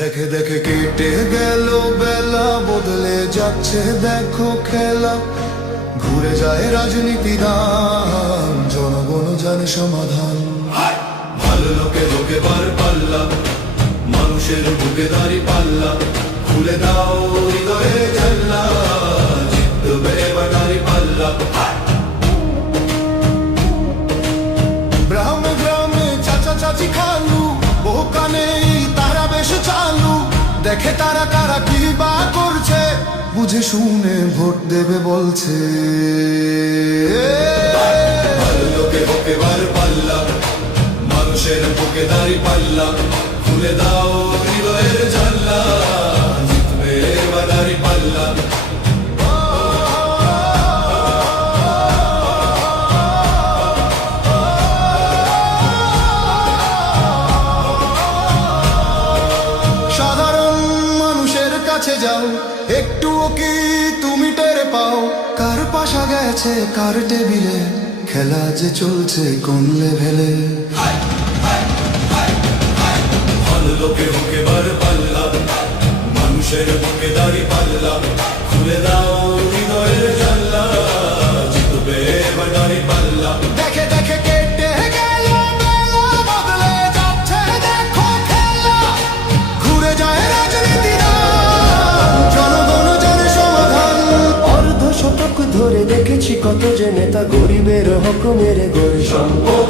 দেখে দেখে কেটে গেল বেলা, বদলে যাচ্ছে দেখো খেলা। ঘুরে যায় রাজনীতি দান, জনগণ জানে সমাধান। ভালো লোকে লোকে বার পাল্লা, মানুষের বুকে দাঁড়ি পাল্লা। খুলে দাও হৃদয়ে জানলা, জিতবে এবার দাঁড়ি পাল্লা। গ্রামে গ্রামে চাচা চাচি খালু, বোকানে তারা বেশ চালু। দেখে তারা কারা কি বা করছে, বুঝে শুনে ভোট দেবে বলছে। ভালো লোকে বুকে বার পাল্লা, মানুষের বুকে দাঁড়ি পাল্লা। খুলে দাও হৃদয়ের জানলা, জিতবে এবার দাঁড়ি পাল্লা। সাধারণ মানুষের কাছে যাও, একটুও কি তুমি টের পাও? কার পাশা গেছে কার টেবিলে, খেলা যে চলছে কোন লেভেলে। ভালো লোকে বুকে বার পাল্লা, মানুষের বুকে দাঁড়ি পাল্লা। খুলে দাও হৃদয়ের জানলা, জিতবে এবার দাঁড়ি পাল্লা। দেখে দেখে কেটে গেল বেলা, বদলে যাচ্ছে দেখো খেলা। ঘুরে যায় রাজনীতি দান, জনগণ জানে সমাধান। অর্ধ শতক ধরে দেখেছি কত যে নেতা গরিবের হক মেরে গড়ে সম্পদ।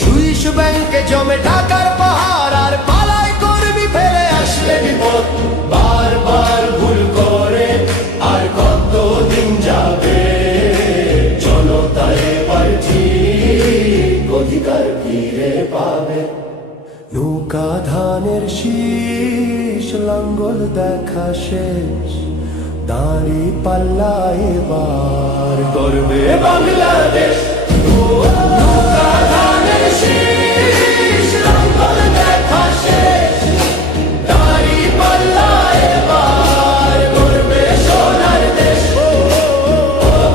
সুইস ব্যাংকে জমে টাকার পাহাড়, আর পালায় কর্মী ফেলে আসলে বিপদ। বারবার ভুল করে আর কত দিন যাবে, জনতা এবার ঠিক অধিকার ফিরে পাবে। নৌকা ধানের শীষ, লাঙ্গল দেখা শেষ, দাঁড়ি পাল্লা এবার করবে বাংলাদেশ। নৌকা ধানের শীষ, লাঙ্গল দেখা শেষ, দাঁড়ি পাল্লা এবার করবে সোনার দেশ। ও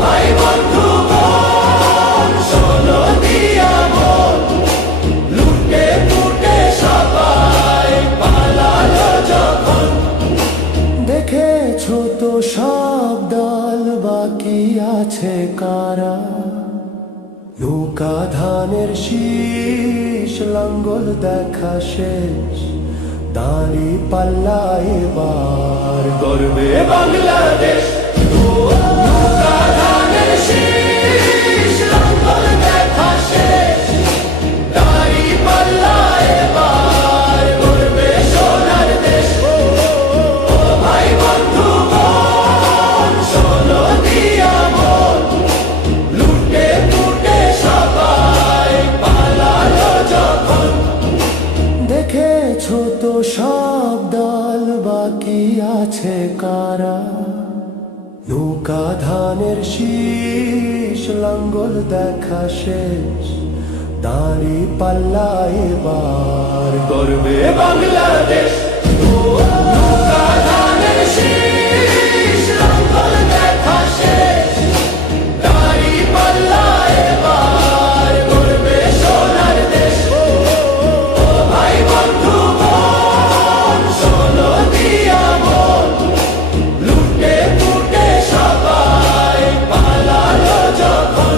ভাই বন্ধু বোন, শোনো দিয়া মন, লুটে ফুটে সবাই পালালো যখন। দেখেছো তো সব দল, বাকি আছে কারা? নৌকা ধানের শীষ, লাঙ্গল দেখা শেষ, দাঁড়ি পাল্লা এবার করবে বাংলাদেশ। নৌকা ধানের শীষ, লাঙ্গল দেখা শেষ, দাঁড়ি পাল্লা এবার করবে সোনার দেশ। ও ভাই বন্ধু বোন, শোনো দিয়া মন, লুটে ফুটে সবাই পালালো যখন। দেখেছো তো সব দল, বাকি আছে কারা? নৌকা ধানের শীষ, লাঙ্গল দেখা শেষ, দাঁড়ি পাল্লা এবার করবে বাংলাদেশ। নৌকা ধানের শীষ, লাঙ্গল দেখা শেষ, দাঁড়ি পাল্লা এবার করবে সোনার দেশ। ও ভাই বন্ধু বোন, শোনো দিয়া মন, লুটে ফুটে সবাই পালালো যখন।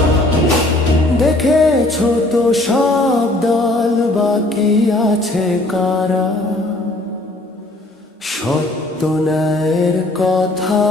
দেখেছো তো সব দল, বাকি আছে কারা? সত্য ন্যায়ের কথা